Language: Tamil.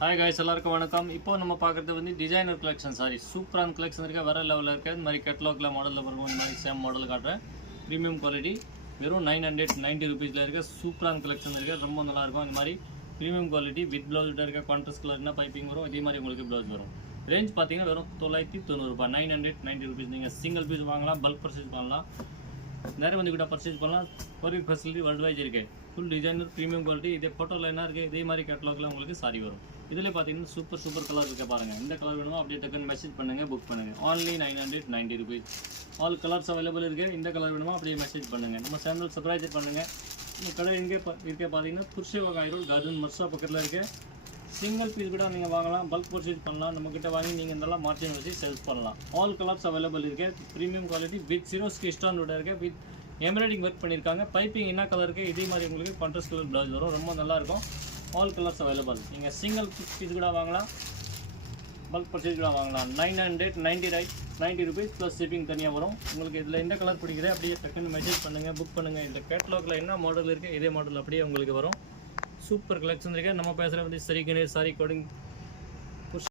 ஹாய் காய்ஸ், எல்லாருக்கும் வணக்கம். இப்போ நம்ம பார்க்குறது வந்து டிசைனர் கலெக்ஷன். சாரி, சூப்பரான கலெக்ஷன் இருக்க வேறு லெவலில் இருக்க இந்த மாதிரி கேட்லாகில் மாடலில் வரும். இந்த மாதிரி சேம் மாடல் காட்டுறேன். ப்ரீமியம் குவாலிட்டி வெறும் 990 ருபீஸில் இருக்க சூப்பரான கலெக்ஷன் இருக்குது. ரொம்ப நல்லாயிருக்கும். இந்த மாதிரி ப்ரீமியம் குவாலிட்டி வித் ப்ளவுஸ் இருக்க கான்ட்ராஸ்ட் கலர்னா பைப்பிங் வரும். இதே மாதிரி உங்களுக்கு ப்ளவுஸ் வரும். ரேஞ்ச் பார்த்தீங்கன்னா வெறும் 990 ரூபாய், 990 ருபீஸ். நீங்கள் சிங்கிள் பீஸ் வாங்கலாம், பல்க் பர்ச்சேஸ் பண்ணலாம், நிறைய வந்து கூட பர்ச்சேஸ் பண்ணலாம். கொரியர் ஃபெசிலிட்டி வேர்ல்டு வைஸ் இருக்குது. Full designer premium quality. இதே ஃபோட்டோவில் என்ன இருக்குது இதே மாதிரி கேட்லாகில் உங்களுக்கு சாரி வரும். இதில் பார்த்தீங்கன்னா சூப்பர் கலர் இருக்க பாருங்கள். இந்த கலர் வேணுமோ அப்படியே டக்குன்னு மெசேஜ் பண்ணுங்கள், புக் பண்ணுங்கள். Only 990 rupees. All colours available இருக்குது. இந்த கலர் வேணுமோ அப்படியே மெசேஜ் பண்ணுங்கள். நம்ம சேனல் சப்ஸ்கிரைப் பண்ணுங்கள். நம்ம கடை எங்கே இருக்க பார்த்தீங்கன்னா புருஷவாகாய் ரோட் கார்டன் மர்சா பக்கத்தில் இருக்க. சிங்கிள் பீஸ் கூட நீங்கள் வாங்கலாம், பல்க் பர்ச்சேஸ் பண்ணலாம். நம்மக்கிட்ட வாங்கி நீங்கள் இதெல்லாம் மார்ஜின் வச்சு சேல்ஸ் பண்ணலாம். ஆல் கலர்ஸ் அவைலபிள் இருக்குது. ப்ரீமியம் குவாலிட்டி வித் ஜீரோ ஸ்கிஸ்டானோட இருக்குது. வித் எம்ப்ராய்டிங் ஒர்க் பண்ணியிருக்காங்க. பைப்பிங் என்ன கலர் இருக்குது இதே மாதிரி உங்களுக்கு கான்ட்ராஸ்ட் கலர் ப்ளவுஸ் வரும். ரொம்ப நல்லாயிருக்கும். All colours available. நீங்கள் சிங்கிள் பீஸ் கூட வாங்கலாம், பல்க் பர்ச்சேஸ் கூட வாங்கலாம். 990 ருபீஸ் ப்ளஸ் ஷிப்பிங் தனியாக வரும். உங்களுக்கு இதில் எந்த கலர் பிடிக்குது அப்படியே டக்குன்னு மெசேஜ் பண்ணுங்கள், புக் பண்ணுங்கள். இந்த கேட்லாகில் என்ன மாடல் இருக்குது இதே மாடல் அப்படியே உங்களுக்கு வரும். சூப்பர் கலெக்ஷன் இருக்குது. நம்ம பேசுகிற வந்து சரி கணேஷ் சாரி கோடிங்